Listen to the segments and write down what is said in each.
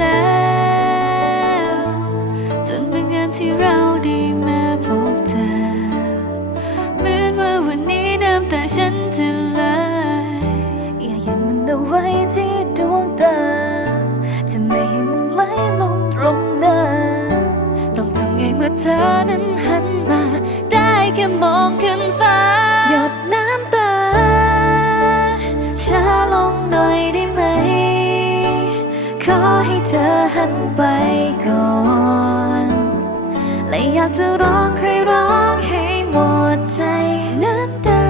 ว่าดีขึ้นแล้ว จนเป็นงานที่เราได้มาพบเธอเหมือนว่าวันนี้น้ำตาฉันจะไหลอย่าหยุดมันเอาไว้ที่ดวงตา จะไม่ให้มันไหลลงตรงหน้า ต้องทำไงเมื่อเธอนั้นหันมา ได้แค่มองขึ้นฟ้า เธอหันไปก่อน และอยากจะร้องใครร้องให้หมดใจน้ำตา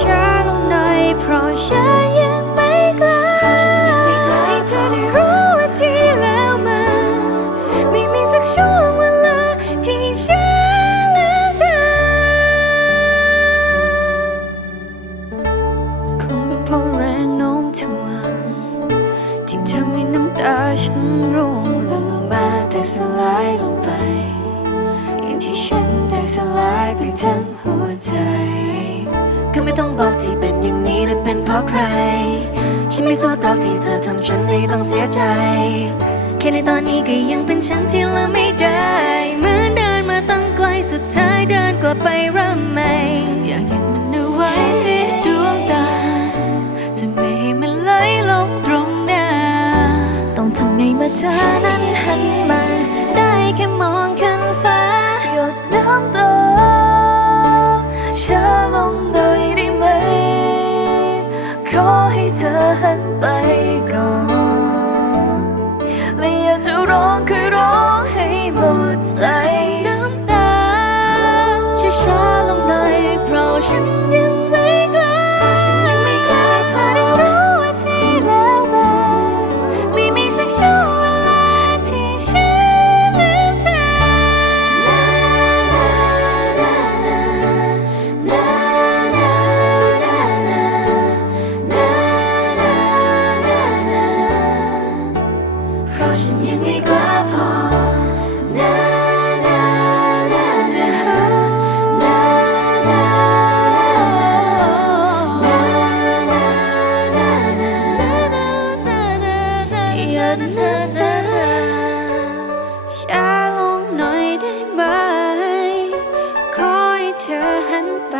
ช้าๆลงหน่อยเพราะฉัน ตาฉันร่วงหล่นลงมาแต่สลายลงไปอย่างที่ฉันได้สลายไปทั้งหัวใจ ก็ไม่ต้องบอกที่เป็นอย่างนี้นั้นเป็นเพราะใคร ฉันไม่โทษหรอกที่เธอทำฉันให้ต้องเสียใจ แค่ในตอนนี้ก็ยังเป็นฉันที่ลืมไม่ได้ เหมือนเดินมาตั้งไกลสุดท้ายเดินกลับไปเริ่มใหม่ ธอหันไปก่อนและอยาจะร้องคือร้องให้หมดใจ น้ำตาช้าลงหน่อยเพราะฉัน ช้ลงหน่อยได้ไหม ขอให้เธอหันไป